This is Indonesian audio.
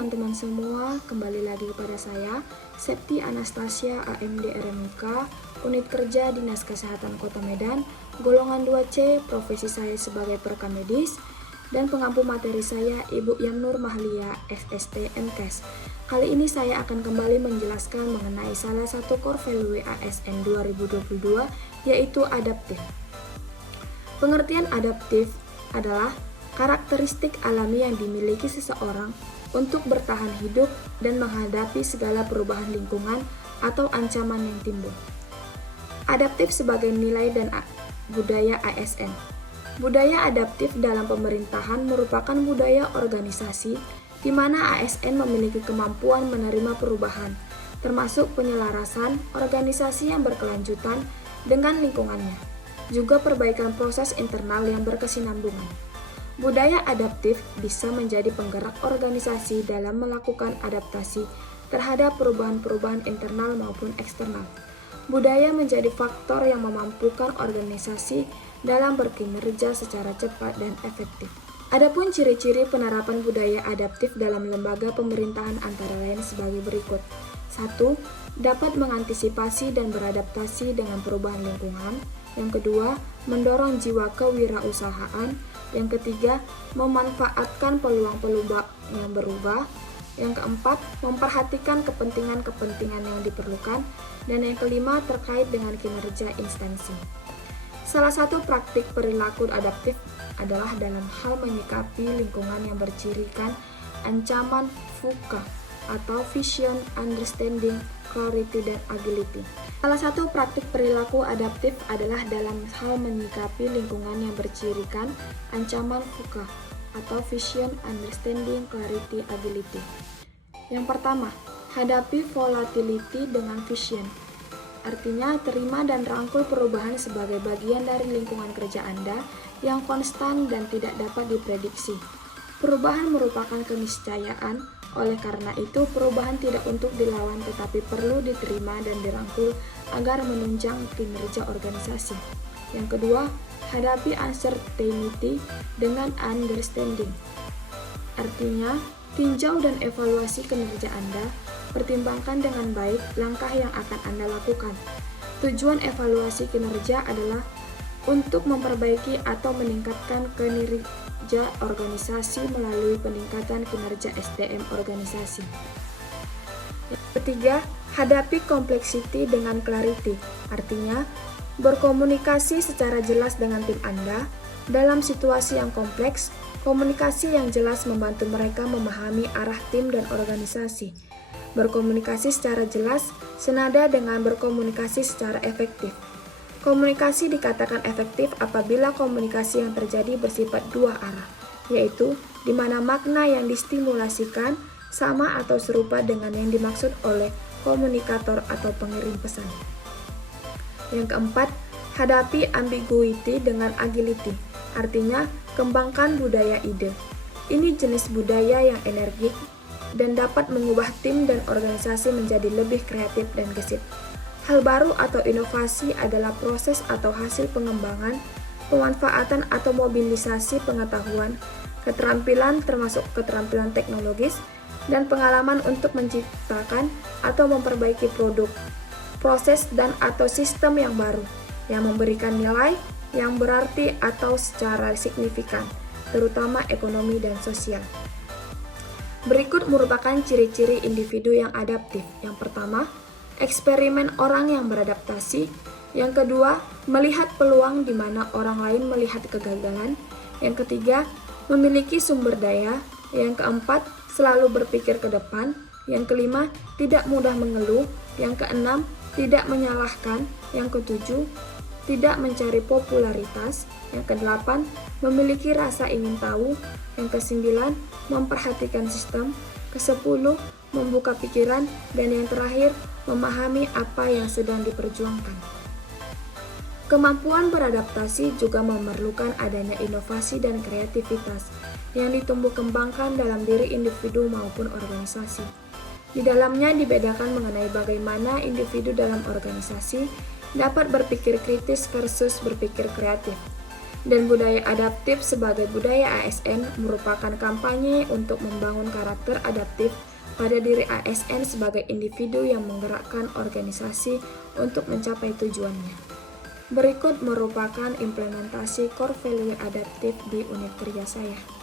teman-teman semua, kembali lagi kepada saya, Septi Anastasia AMD RMUK, Unit Kerja Dinas Kesehatan Kota Medan, golongan 2C, profesi saya sebagai perekam medis, dan pengampu materi saya Ibu Yamnur Mahlia, FST MKes. Kali ini saya akan kembali menjelaskan mengenai salah satu core value ASN 2022, yaitu adaptif. Pengertian adaptif adalah karakteristik alami yang dimiliki seseorang untuk bertahan hidup dan menghadapi segala perubahan lingkungan atau ancaman yang timbul. Adaptif sebagai nilai dan budaya ASN. Budaya adaptif dalam pemerintahan merupakan budaya organisasi di mana ASN memiliki kemampuan menerima perubahan, termasuk penyelarasan organisasi yang berkelanjutan dengan lingkungannya, juga perbaikan proses internal yang berkesinambungan. Budaya adaptif bisa menjadi penggerak organisasi dalam melakukan adaptasi terhadap perubahan-perubahan internal maupun eksternal. Budaya menjadi faktor yang memampukan organisasi dalam berkinerja secara cepat dan efektif. Adapun ciri-ciri penerapan budaya adaptif dalam lembaga pemerintahan antara lain sebagai berikut. 1. Dapat mengantisipasi dan beradaptasi dengan perubahan lingkungan. Yang kedua, mendorong jiwa kewirausahaan. Yang ketiga, memanfaatkan peluang-peluang yang berubah. Yang keempat, memperhatikan kepentingan-kepentingan yang diperlukan. Dan yang kelima, terkait dengan kinerja instansi. Salah satu praktik perilaku adaptif adalah dalam hal menyikapi lingkungan yang bercirikan ancaman VUCA atau Vision, Understanding, Clarity, dan Agility. Salah satu praktik perilaku adaptif adalah dalam hal menyikapi lingkungan yang bercirikan ancaman VUCA atau Vision, Understanding, Clarity, Agility. Yang pertama, hadapi volatility dengan vision. Artinya, terima dan rangkul perubahan sebagai bagian dari lingkungan kerja Anda yang konstan dan tidak dapat diprediksi. Perubahan merupakan keniscayaan, oleh karena itu perubahan tidak untuk dilawan tetapi perlu diterima dan dirangkul agar menunjang kinerja organisasi. Yang kedua, hadapi uncertainty dengan understanding. Artinya, tinjau dan evaluasi kinerja Anda, pertimbangkan dengan baik langkah yang akan Anda lakukan. Tujuan evaluasi kinerja adalah untuk memperbaiki atau meningkatkan kinerja organisasi melalui peningkatan kinerja SDM organisasi. Yang ketiga, hadapi complexity dengan clarity. Artinya, berkomunikasi secara jelas dengan tim Anda dalam situasi yang kompleks. Komunikasi yang jelas membantu mereka memahami arah tim dan organisasi. Berkomunikasi secara jelas senada dengan berkomunikasi secara efektif. Komunikasi dikatakan efektif apabila komunikasi yang terjadi bersifat dua arah, yaitu di mana makna yang distimulasikan sama atau serupa dengan yang dimaksud oleh komunikator atau pengirim pesan. Yang keempat, hadapi ambiguity dengan agility. Artinya, kembangkan budaya ide. Ini jenis budaya yang energik dan dapat mengubah tim dan organisasi menjadi lebih kreatif dan gesit. Hal baru atau inovasi adalah proses atau hasil pengembangan, pemanfaatan atau mobilisasi pengetahuan, keterampilan termasuk keterampilan teknologis, dan pengalaman untuk menciptakan atau memperbaiki produk, proses dan atau sistem yang baru, yang memberikan nilai yang berarti atau secara signifikan, terutama ekonomi dan sosial. Berikut merupakan ciri-ciri individu yang adaptif. Yang pertama, eksperimen orang yang beradaptasi. Yang kedua, melihat peluang di mana orang lain melihat kegagalan. Yang ketiga, memiliki sumber daya. Yang keempat, selalu berpikir ke depan. Yang kelima, tidak mudah mengeluh. Yang keenam, tidak menyalahkan. Yang ketujuh, tidak mencari popularitas. Yang kedelapan, memiliki rasa ingin tahu. Yang kesembilan, memperhatikan sistem. Kesepuluh, membuka pikiran. Dan yang terakhir, memahami apa yang sedang diperjuangkan. Kemampuan beradaptasi juga memerlukan adanya inovasi dan kreativitas yang ditumbuh kembangkan dalam diri individu maupun organisasi. Di dalamnya dibedakan mengenai bagaimana individu dalam organisasi dapat berpikir kritis versus berpikir kreatif. Dan budaya adaptif sebagai budaya ASN merupakan kampanye untuk membangun karakter adaptif pada diri ASN sebagai individu yang menggerakkan organisasi untuk mencapai tujuannya. Berikut merupakan implementasi core value adaptif di unit kerja saya.